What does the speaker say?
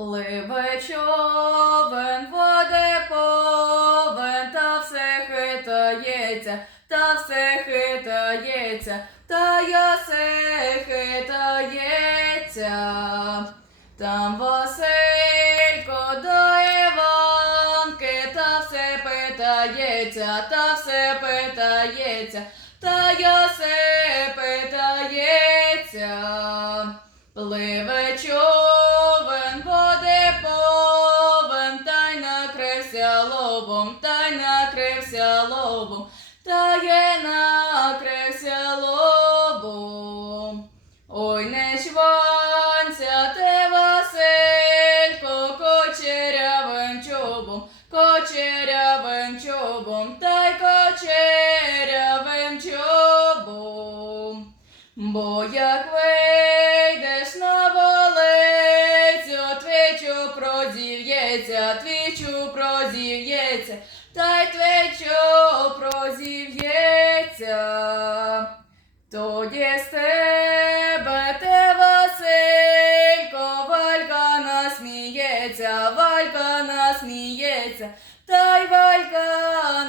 Пливе човен, воде повен, та все хитається, та все хитається, та я все хитається. Там Василько до Іванки, та все питається, та все питається, та я все питається. Пливе лобом, та й накрився лобом, та є накрився лобом. Ой, не чванця те Василько, кочерявим чобом, кочерявим чобом, та й кочерявим чобом. Бо як вийдеш твічу прозів'ється, твічу прозів'ється, та й твічу прозів'ється. Тоді з тебе те Василько, Валька насміється, Валька насміється, та й Валька